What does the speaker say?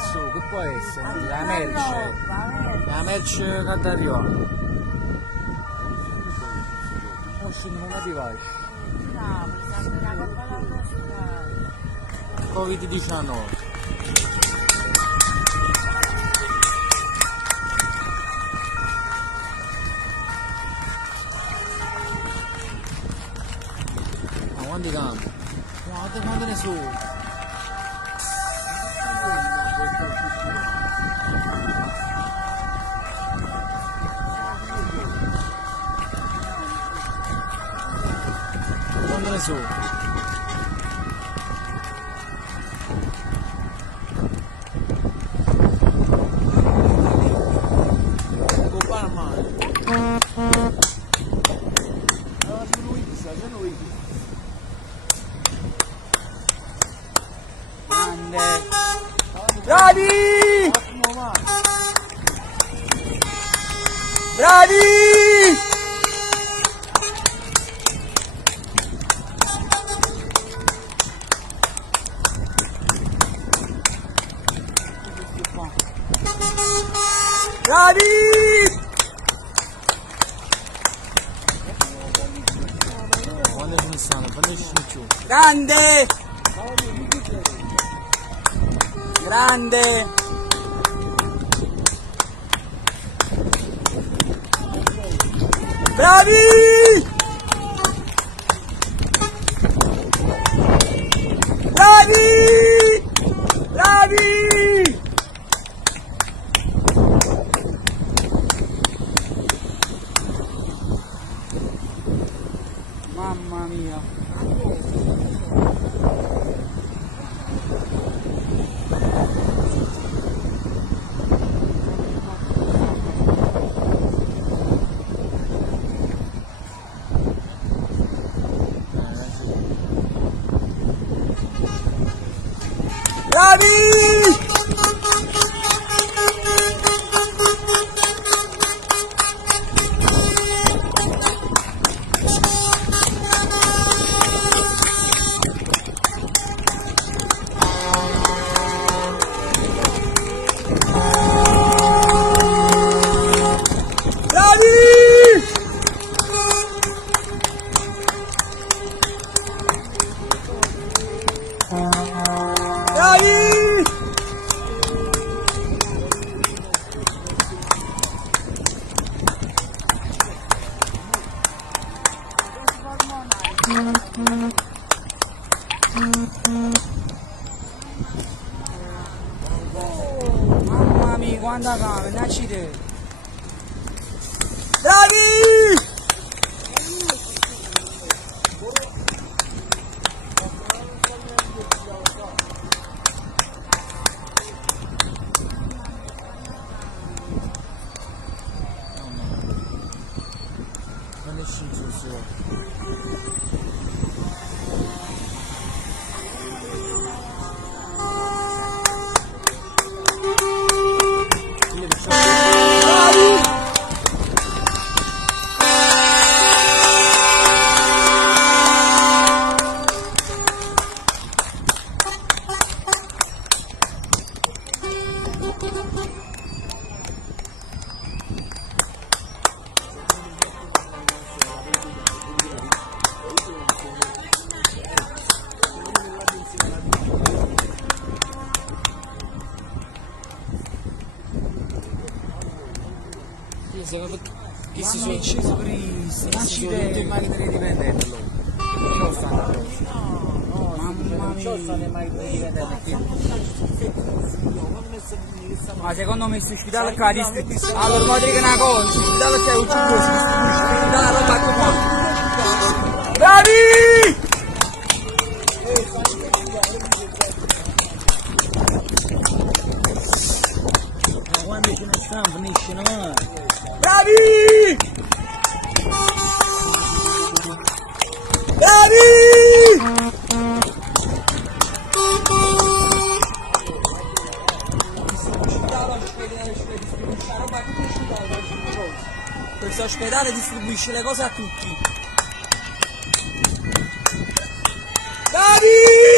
Adesso che può essere? La merce che ti arriva. Non scendiamo una device. Covid-19. Quanti campi? Quante ne sono? Quante ne sono? Bravi! Bravi! Bravi! Quando ce ne stanno? Quando ci sono più? Grande! Grande! Bravi! Bravi! Bravi! Mamma mia! Bravi! Mamma mia, quanta fame, non ci deve. Bravi! Quando è sceso il sole? Che si sono scesi per i macchine di dipendenti loro. Non stanno addosso. Mamma mia. Non stanno le macchine di dipendenti. Ma secondo me su ospedale qua allora ma dire che una cosa, su ospedale c'è un cibo, si distribuisce la roba come. Bravi! Ma quando ce ne stanno finiscono mai. Bravi! Bravi! Questo ospedale distribuisce le cose a tutti. Bravi!